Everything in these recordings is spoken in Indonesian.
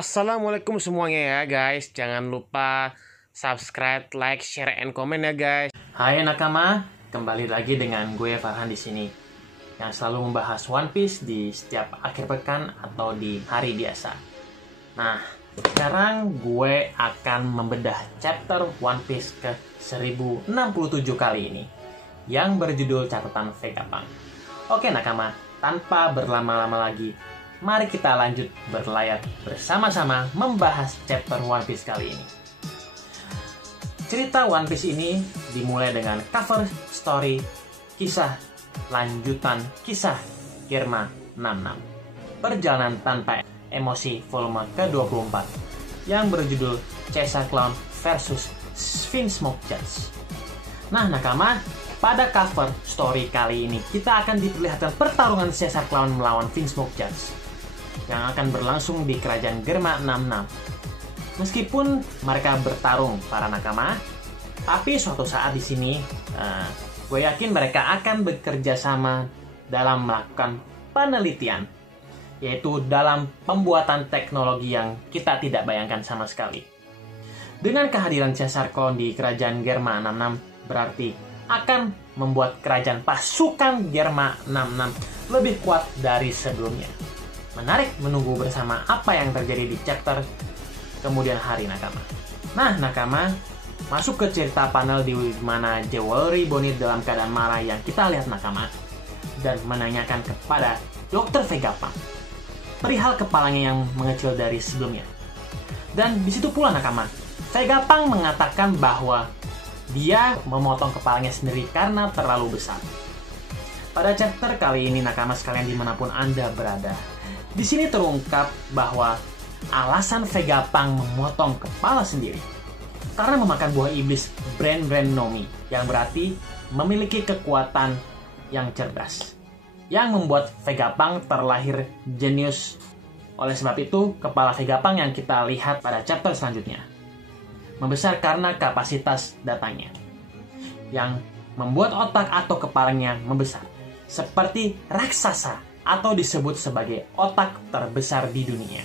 Assalamualaikum semuanya ya guys. Jangan lupa subscribe, like, share, and comment ya guys. Hai nakama, kembali lagi dengan gue Farhan di sini yang selalu membahas One Piece di setiap akhir pekan atau di hari biasa. Nah, sekarang gue akan membedah chapter One Piece ke 1067 kali ini yang berjudul catatan Vegapunk. Oke nakama, tanpa berlama-lama lagi, mari kita lanjut berlayar bersama-sama membahas chapter One Piece kali ini. Cerita One Piece ini dimulai dengan cover story kisah lanjutan kisah Germa 66, Perjalanan Tanpa Emosi volume ke-24 yang berjudul Caesar Clown versus Sphinx Smoke Judge. Nah nakama, pada cover story kali ini kita akan diperlihatkan pertarungan Caesar Clown melawan Sphinx Smoke Judge yang akan berlangsung di kerajaan Germa 66. Meskipun mereka bertarung para nakama, tapi suatu saat di sini gue yakin mereka akan bekerja sama dalam melakukan penelitian, yaitu dalam pembuatan teknologi yang kita tidak bayangkan sama sekali. Dengan kehadiran Caesar Clown di kerajaan Germa 66 berarti akan membuat kerajaan pasukan Germa 66 lebih kuat dari sebelumnya. Menarik menunggu bersama apa yang terjadi di chapter kemudian hari nakama. Nah nakama, masuk ke cerita panel di mana Jewelry Bonnet dalam keadaan marah yang kita lihat nakama dan menanyakan kepada Dr. Vegapunk perihal kepalanya yang mengecil dari sebelumnya. Dan di situ pula nakama, Vegapunk mengatakan bahwa dia memotong kepalanya sendiri karena terlalu besar. Pada chapter kali ini nakama sekalian dimanapun Anda berada, di sini terungkap bahwa alasan Vegapunk memotong kepala sendiri karena memakan buah iblis Brain Nomi, yang berarti memiliki kekuatan yang cerdas, yang membuat Vegapunk terlahir jenius. Oleh sebab itu, kepala Vegapunk yang kita lihat pada chapter selanjutnya membesar karena kapasitas datanya, yang membuat otak atau kepalanya membesar seperti raksasa atau disebut sebagai otak terbesar di dunia.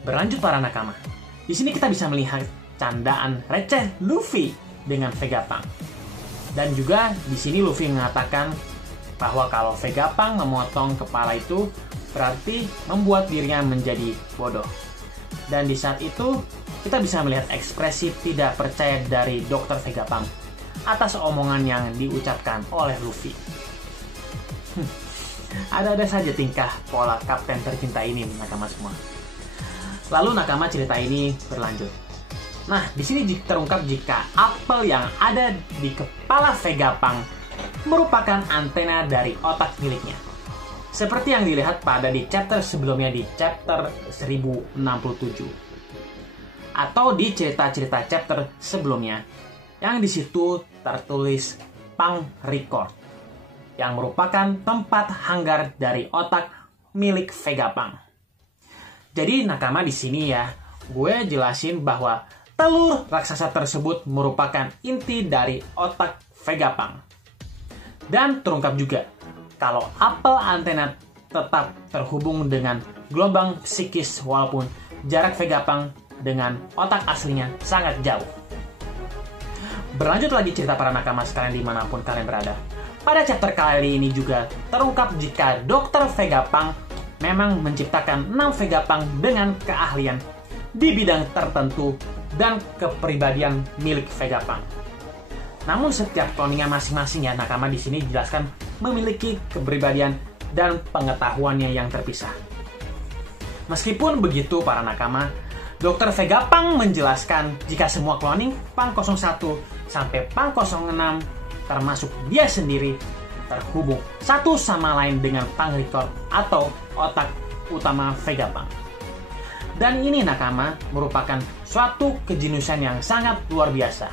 Berlanjut para nakama, di sini kita bisa melihat candaan receh Luffy dengan Vegapunk. Dan juga di sini Luffy mengatakan bahwa kalau Vegapunk memotong kepala itu berarti membuat dirinya menjadi bodoh. Dan di saat itu kita bisa melihat ekspresi tidak percaya dari Dr. Vegapunk atas omongan yang diucapkan oleh Luffy. Ada-ada saja tingkah pola kapten tercinta ini nakama semua. Lalu nakama cerita ini berlanjut. Nah, di sini terungkap jika apel yang ada di kepala Vegapunk merupakan antena dari otak miliknya. Seperti yang dilihat pada di chapter sebelumnya di chapter 1067. Atau di cerita-cerita chapter sebelumnya yang di situ tertulis Punk Record, yang merupakan tempat hanggar dari otak milik Vegapunk. Jadi nakama di sini ya, gue jelasin bahwa telur raksasa tersebut merupakan inti dari otak Vegapunk. Dan terungkap juga kalau apel antena tetap terhubung dengan gelombang psikis walaupun jarak Vegapunk dengan otak aslinya sangat jauh. Berlanjut lagi cerita para nakama sekalian dimanapun kalian berada. Pada chapter kali ini juga terungkap jika Dr. Vegapunk memang menciptakan 6 Vegapunk dengan keahlian di bidang tertentu dan kepribadian milik Vegapunk. Namun setiap cloningnya masing-masing ya nakama di sini dijelaskan memiliki kepribadian dan pengetahuannya yang terpisah. Meskipun begitu para nakama, Dr. Vegapunk menjelaskan jika semua cloning Punk 01 sampai Punk 06 termasuk dia sendiri terhubung satu sama lain dengan Punk Record atau otak utama Vegapunk. Dan ini nakama merupakan suatu kejeniusan yang sangat luar biasa.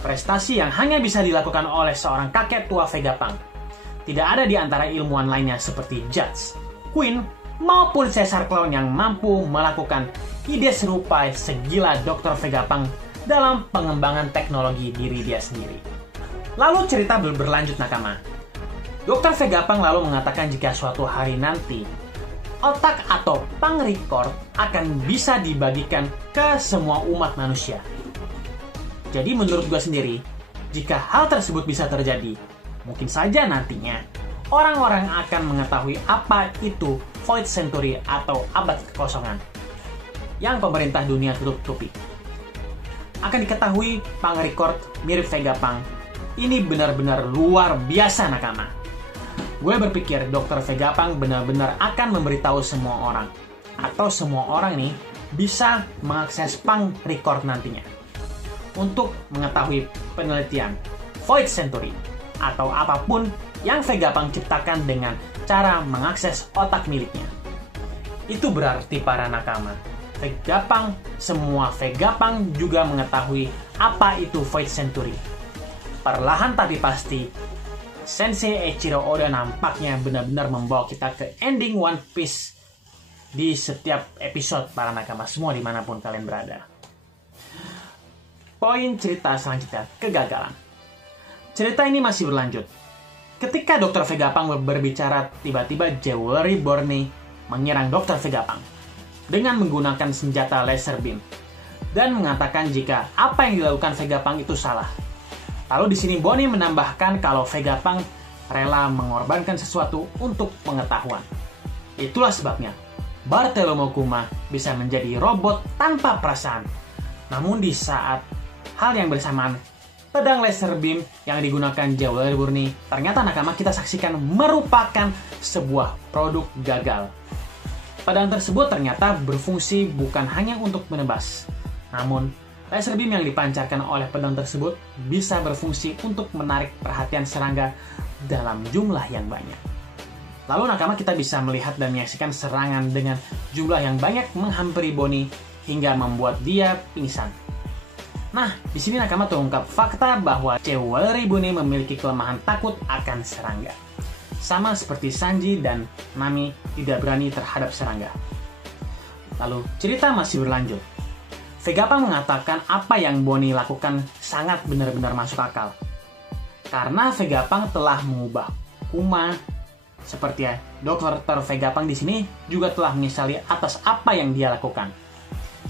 Prestasi yang hanya bisa dilakukan oleh seorang kakek tua Vegapunk. Tidak ada di antara ilmuwan lainnya seperti Judge, Queen, maupun Caesar Clown yang mampu melakukan ide serupa segila Dr. Vegapunk dalam pengembangan teknologi diri dia sendiri. Lalu cerita berlanjut nakama. Dr. Vegapunk lalu mengatakan jika suatu hari nanti otak atau pang-record akan bisa dibagikan ke semua umat manusia. Jadi menurut gue sendiri, jika hal tersebut bisa terjadi, mungkin saja nantinya orang-orang akan mengetahui apa itu Void Century atau abad kekosongan yang pemerintah dunia tutup-tutupi. Akan diketahui pang-record mirip Vegapunk ini benar-benar luar biasa nakama. Gue berpikir Dr. Vegapunk benar-benar akan memberitahu semua orang, atau semua orang nih bisa mengakses pang-record nantinya untuk mengetahui penelitian Void Century atau apapun yang Vegapunk ciptakan dengan cara mengakses otak miliknya. Itu berarti para nakama, semua Vegapunk juga mengetahui apa itu Void Century. Perlahan tapi pasti, Sensei Eiichiro Oda nampaknya benar-benar membawa kita ke ending One Piece di setiap episode para nakama semua dimanapun kalian berada. Poin cerita selanjutnya, kegagalan. Cerita ini masih berlanjut. Ketika Dr. Vegapunk berbicara, tiba-tiba Jewelry Borneo menyerang Dr. Vegapunk dengan menggunakan senjata laser beam dan mengatakan jika apa yang dilakukan Vegapunk itu salah. Lalu di sini Borneo menambahkan kalau Vegapunk rela mengorbankan sesuatu untuk pengetahuan. Itulah sebabnya Bartholomew Kuma bisa menjadi robot tanpa perasaan. Namun di saat hal yang bersamaan, pedang laser beam yang digunakan Jewelry Borneo ternyata nakama kita saksikan merupakan sebuah produk gagal. Pedang tersebut ternyata berfungsi bukan hanya untuk menebas, namun laser beam yang dipancarkan oleh pedang tersebut bisa berfungsi untuk menarik perhatian serangga dalam jumlah yang banyak. Lalu nakama kita bisa melihat dan menyaksikan serangan dengan jumlah yang banyak menghampiri Borneo hingga membuat dia pingsan. Nah, di sini nakama terungkap fakta bahwa Jewelry Borneo memiliki kelemahan takut akan serangga. Sama seperti Sanji dan Nami tidak berani terhadap serangga. Lalu, cerita masih berlanjut. Vegapunk mengatakan apa yang Borneo lakukan sangat benar-benar masuk akal. Karena Vegapunk telah mengubah Kuma, seperti ya, Dr. Vegapunk di sini juga telah menyesali atas apa yang dia lakukan,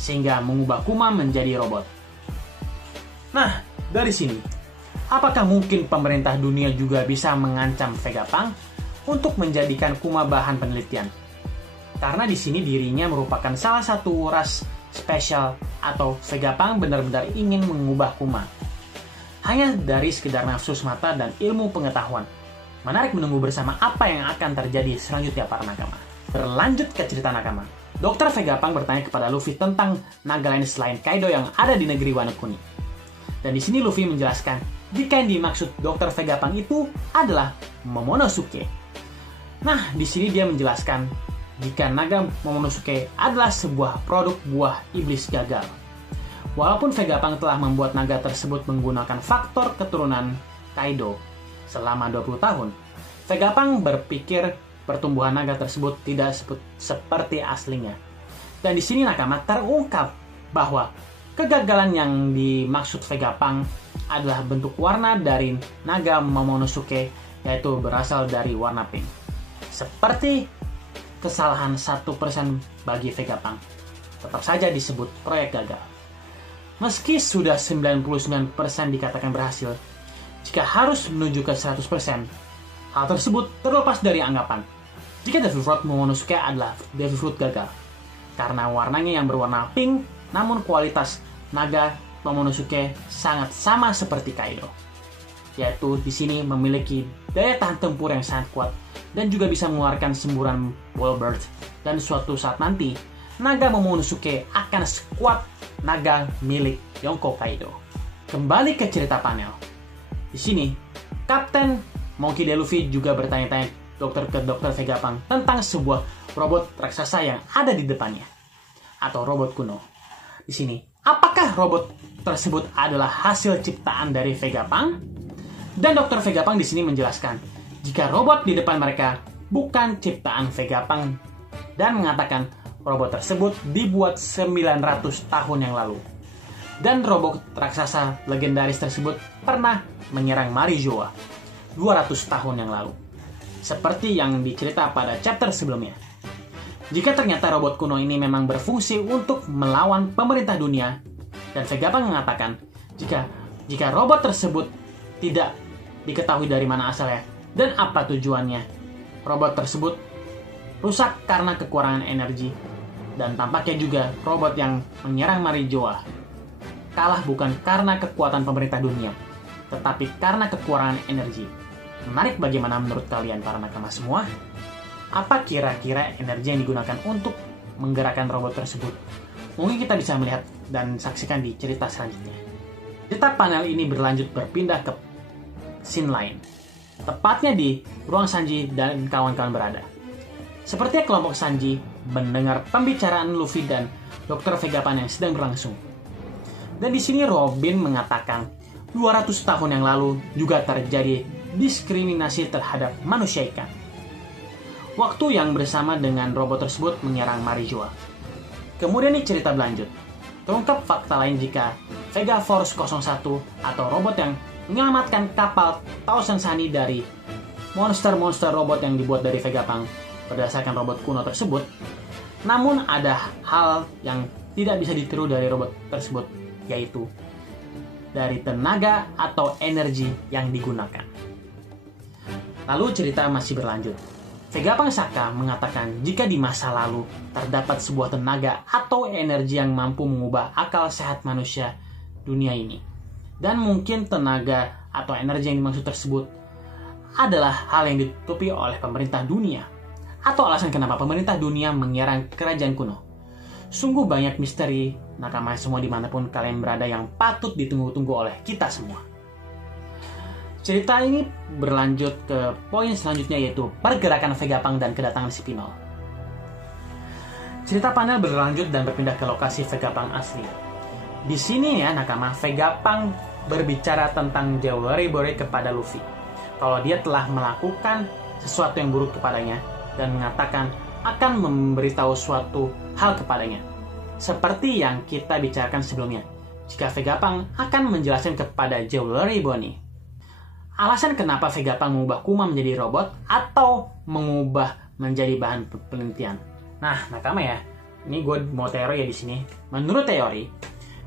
sehingga mengubah Kuma menjadi robot. Nah, dari sini, apakah mungkin pemerintah dunia juga bisa mengancam Vegapunk untuk menjadikan Kuma bahan penelitian? Karena di sini dirinya merupakan salah satu ras spesial atau Vegapunk benar-benar ingin mengubah Kuma. Hanya dari sekedar nafsu semata dan ilmu pengetahuan. Menarik menunggu bersama apa yang akan terjadi selanjutnya para nakama. Berlanjut ke cerita nakama. Dr. Vegapunk bertanya kepada Luffy tentang naga lain selain Kaido yang ada di negeri Wano Kuni. Dan di sini Luffy menjelaskan, jika yang dimaksud Dr. Vegapunk itu adalah Momonosuke. Nah, di sini dia menjelaskan jika naga Momonosuke adalah sebuah produk buah iblis gagal. Walaupun Vegapunk telah membuat naga tersebut menggunakan faktor keturunan Kaido selama 20 tahun, Vegapunk berpikir pertumbuhan naga tersebut tidak seperti aslinya. Dan di sini nakama terungkap bahwa kegagalan yang dimaksud Vegapunk adalah bentuk warna dari naga Momonosuke, yaitu berasal dari warna pink. Seperti kesalahan 1% bagi Vegapunk, tetap saja disebut proyek gagal. Meski sudah 99% dikatakan berhasil, jika harus menuju ke 100%, hal tersebut terlepas dari anggapan jika Devil Fruit Momonosuke adalah Devil Fruit gagal, karena warnanya yang berwarna pink, namun kualitas naga Momonosuke sangat sama seperti Kaido, yaitu di sini memiliki daya tahan tempur yang sangat kuat dan juga bisa mengeluarkan semburan Warbird, dan suatu saat nanti naga Momonosuke akan sekuat naga milik Yonko Kaido. Kembali ke cerita panel. Di sini, Kapten Monkey D. Luffy juga bertanya-tanya ke Dr. Vegapunk tentang sebuah robot raksasa yang ada di depannya, atau robot kuno. Di sini, apakah robot tersebut adalah hasil ciptaan dari Vegapunk? Dan Dr. Vegapunk di sini menjelaskan jika robot di depan mereka bukan ciptaan Vegapunk dan mengatakan robot tersebut dibuat 900 tahun yang lalu. Dan robot raksasa legendaris tersebut pernah menyerang Marijoa 200 tahun yang lalu, seperti yang dicerita pada chapter sebelumnya. Jika ternyata robot kuno ini memang berfungsi untuk melawan pemerintah dunia, dan Vegapunk mengatakan jika robot tersebut tidak diketahui dari mana asalnya dan apa tujuannya, robot tersebut rusak karena kekurangan energi, dan tampaknya juga robot yang menyerang Marijoa kalah bukan karena kekuatan pemerintah dunia, tetapi karena kekurangan energi. Menarik bagaimana menurut kalian para nakama semua? Apa kira-kira energi yang digunakan untuk menggerakkan robot tersebut? Mungkin kita bisa melihat dan saksikan di cerita selanjutnya. Cerita panel ini berpindah ke scene lain, tepatnya di ruang Sanji dan kawan-kawan berada. Sepertinya kelompok Sanji mendengar pembicaraan Luffy dan Dr. Vegapunk yang sedang berlangsung. Dan di sini Robin mengatakan 200 tahun yang lalu juga terjadi diskriminasi terhadap manusia ikan. Waktu yang bersama dengan robot tersebut menyerang Marijoa. Kemudian ini cerita berlanjut. Terungkap fakta lain jika Vega Force 01 atau robot yang menyelamatkan kapal Thousand Sunny dari monster-monster robot yang dibuat dari Vegapunk berdasarkan robot kuno tersebut. Namun ada hal yang tidak bisa ditiru dari robot tersebut, yaitu dari tenaga atau energi yang digunakan. Lalu cerita masih berlanjut. Vegapunk Shaka mengatakan jika di masa lalu terdapat sebuah tenaga atau energi yang mampu mengubah akal sehat manusia dunia ini. Dan mungkin tenaga atau energi yang dimaksud tersebut adalah hal yang ditutupi oleh pemerintah dunia. Atau alasan kenapa pemerintah dunia menyerang kerajaan kuno. Sungguh banyak misteri nakama semua dimanapun kalian berada yang patut ditunggu-tunggu oleh kita semua. Cerita ini berlanjut ke poin selanjutnya, yaitu pergerakan Vegapunk dan kedatangan Spinol. Cerita panel berlanjut dan berpindah ke lokasi Vegapunk asli. Di sini ya nakama, Vegapunk berbicara tentang Jewelry Body kepada Luffy. Kalau dia telah melakukan sesuatu yang buruk kepadanya dan mengatakan akan memberitahu suatu hal kepadanya. Seperti yang kita bicarakan sebelumnya, jika Vegapunk akan menjelaskan kepada Jewelry Body alasan kenapa Vegapunk mengubah Kuma menjadi robot atau mengubah menjadi bahan penelitian. Nah, nakama ya, ini gue mau teori ya di sini. Menurut teori,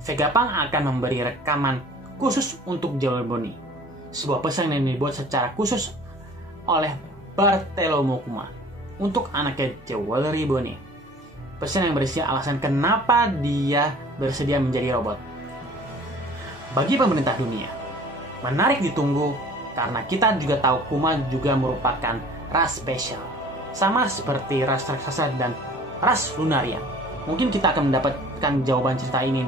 Vegapunk akan memberi rekaman khusus untuk Jewelry Body, sebuah pesan yang dibuat secara khusus oleh Bartholomew Kuma untuk anaknya Jewelry Body. Pesan yang berisi alasan kenapa dia bersedia menjadi robot. Bagi pemerintah dunia, menarik ditunggu karena kita juga tahu Kuma juga merupakan ras spesial. Sama seperti ras raksasa dan ras Lunaria. Mungkin kita akan mendapatkan jawaban cerita ini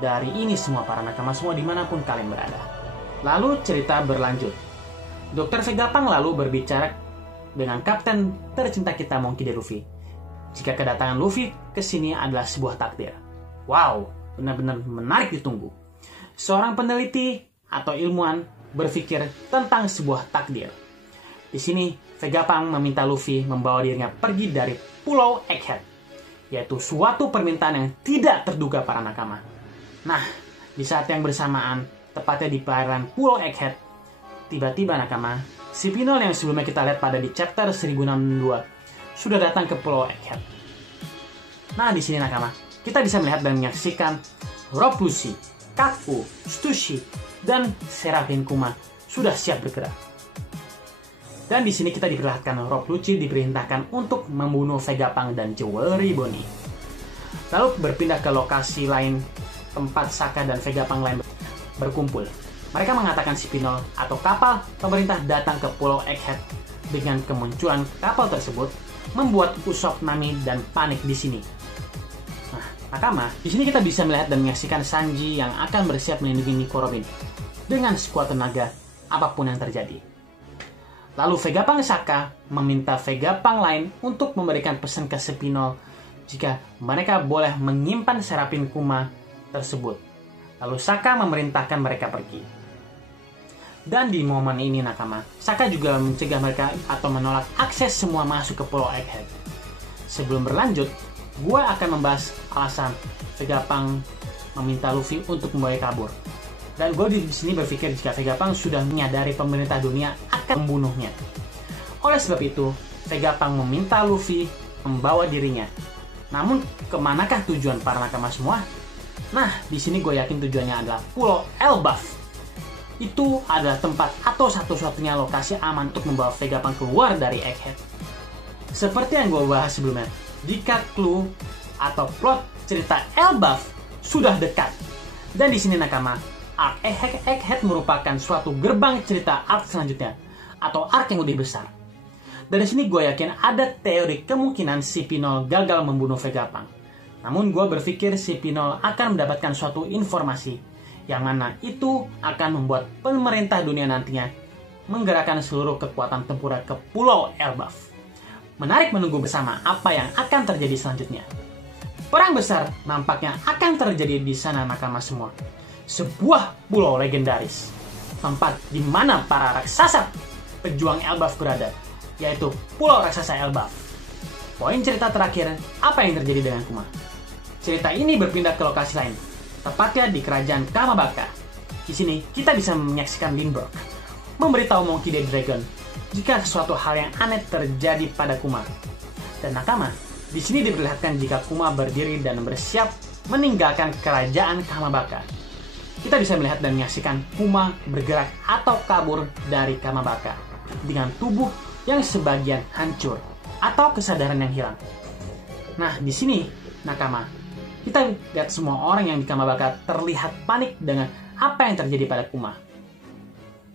dari ini semua para nakama semua dimanapun kalian berada. Lalu cerita berlanjut. Dr. Vegapunk lalu berbicara dengan kapten tercinta kita Monkey D. Luffy. Jika kedatangan Luffy ke sini adalah sebuah takdir. Wow, benar-benar menarik ditunggu. Seorang peneliti atau ilmuwan berpikir tentang sebuah takdir. Di sini, Vegapunk meminta Luffy membawa dirinya pergi dari Pulau Egghead, yaitu suatu permintaan yang tidak terduga para nakama. Nah, di saat yang bersamaan, tepatnya di perairan Pulau Egghead, tiba-tiba nakama, si Pinol yang sebelumnya kita lihat pada di chapter 1062 sudah datang ke Pulau Egghead. Nah, di sini nakama, kita bisa melihat dan menyaksikan Rob Lucci, Kaku, Stussy, dan Seraphim Kuma sudah siap bergerak. Dan di sini kita diperlihatkan Rob Lucci diperintahkan untuk membunuh Vegapunk dan Jewelry Body. Lalu berpindah ke lokasi lain tempat Shaka dan Vegapunk lain berkumpul. Mereka mengatakan si Pinol atau kapal pemerintah datang ke Pulau Egghead. Dengan kemunculan kapal tersebut membuat Usopp, Nami dan panik di sini. Nah, nakama, di sini kita bisa melihat dan menyaksikan Sanji yang akan bersiap melindungi Nico Robin dengan sekuat tenaga apapun yang terjadi. Lalu Vegapunk Shaka meminta Vegapunk lain untuk memberikan pesan ke Spinol jika mereka boleh menyimpan Seraphim Kuma tersebut. Lalu Shaka memerintahkan mereka pergi. Dan di momen ini nakama, Shaka juga mencegah mereka atau menolak akses semua masuk ke Pulau Egghead. Sebelum berlanjut, gue akan membahas alasan Vegapunk meminta Luffy untuk membawa kabur. Dan gue di sini berpikir jika Vegapunk sudah menyadari pemerintah dunia akan membunuhnya. Oleh sebab itu, Vegapunk meminta Luffy membawa dirinya. Namun, kemanakah tujuan para nakama semua? Nah, di sini gue yakin tujuannya adalah Pulau Elbaf. Itu adalah tempat atau satu-satunya lokasi aman untuk membawa Vegapunk keluar dari Egghead. Seperti yang gue bahas sebelumnya, jika clue atau plot cerita Elbaf sudah dekat, dan di sini nakama, arc Egghead merupakan suatu gerbang cerita arc selanjutnya, atau arc yang lebih besar. Dari sini gue yakin ada teori kemungkinan si Pinol gagal membunuh Vegapunk. Namun gue berpikir si Pinol akan mendapatkan suatu informasi yang mana itu akan membuat pemerintah dunia nantinya menggerakkan seluruh kekuatan tempurnya ke Pulau Elbaf. Menarik menunggu bersama apa yang akan terjadi selanjutnya. Perang besar nampaknya akan terjadi di sana nakama semua. Sebuah pulau legendaris, tempat di mana para raksasa pejuang Elbaf berada, yaitu Pulau Raksasa Elbaf. Poin cerita terakhir, apa yang terjadi dengan Kuma? Cerita ini berpindah ke lokasi lain, tepatnya di kerajaan Kamabaka. Di sini kita bisa menyaksikan Lindbergh memberitahu Monkey D. Dragon jika sesuatu hal yang aneh terjadi pada Kuma. Dan nakama, di sini diperlihatkan jika Kuma berdiri dan bersiap meninggalkan kerajaan Kamabaka. Kita bisa melihat dan menyaksikan Kuma bergerak atau kabur dari Kamabaka dengan tubuh yang sebagian hancur atau kesadaran yang hilang. Nah, di sini nakama, kita lihat semua orang yang di Kamabaka terlihat panik dengan apa yang terjadi pada Kuma.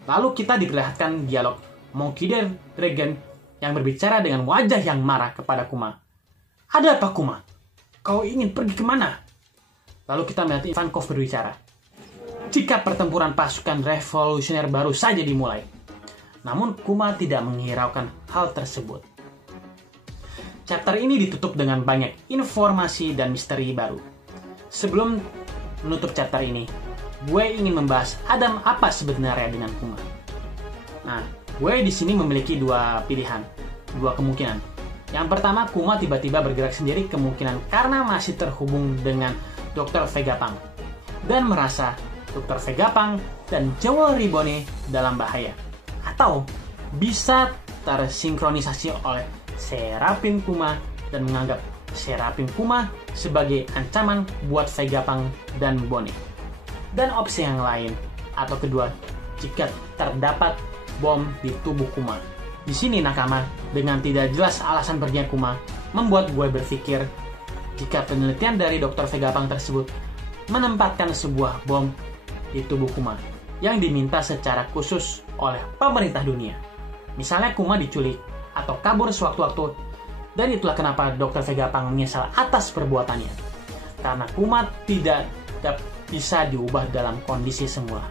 Lalu kita diperlihatkan dialog Monkey D. Dragon yang berbicara dengan wajah yang marah kepada Kuma. Ada apa Kuma? Kau ingin pergi kemana? Lalu kita melihat Ivankov berbicara. Jika pertempuran pasukan revolusioner baru saja dimulai. Namun Kuma tidak menghiraukan hal tersebut. Chapter ini ditutup dengan banyak informasi dan misteri baru. Sebelum menutup chapter ini, gue ingin membahas Adam apa sebenarnya dengan Kuma. Nah, gue di sini memiliki dua pilihan, dua kemungkinan. Yang pertama, Kuma tiba-tiba bergerak sendiri kemungkinan karena masih terhubung dengan Dr. Vegapunk dan merasa Dr. Vegapunk dan Jewel Reborn dalam bahaya. Atau bisa tersinkronisasi oleh Seraphim Kuma dan menganggap Seraphim Kuma sebagai ancaman buat Vegapunk dan Bonnie. Dan opsi yang lain atau kedua, jika terdapat bom di tubuh Kuma. Di sini nakama, dengan tidak jelas alasan perginya Kuma, membuat gue berpikir jika penelitian dari Dr. Vegapunk tersebut menempatkan sebuah bom di tubuh Kuma yang diminta secara khusus oleh pemerintah dunia. Misalnya Kuma diculik atau kabur sewaktu-waktu, dan itulah kenapa Dr. Vegapunk menyesal atas perbuatannya. Karena Kuma tidak bisa diubah dalam kondisi semula.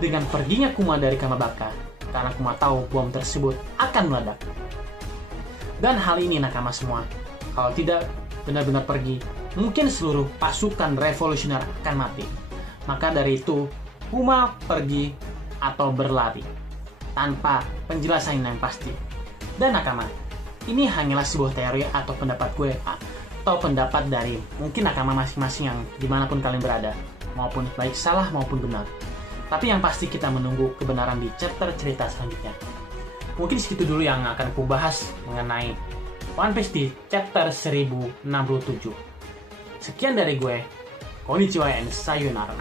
Dengan perginya Kuma dari Kamabaka, karena Kuma tahu bom tersebut akan meledak. Dan hal ini nakama semua, kalau tidak benar-benar pergi, mungkin seluruh pasukan revolusioner akan mati. Maka dari itu, Kuma pergi atau berlari tanpa penjelasan yang pasti. Dan nakama, ini hanyalah sebuah teori atau pendapat gue, atau pendapat dari mungkin nakama masing-masing yang dimanapun kalian berada, maupun baik salah maupun benar. Tapi yang pasti kita menunggu kebenaran di chapter cerita selanjutnya. Mungkin segitu dulu yang akan ku bahas mengenai One Piece di chapter 1067. Sekian dari gue, konnichiwa and sayonara.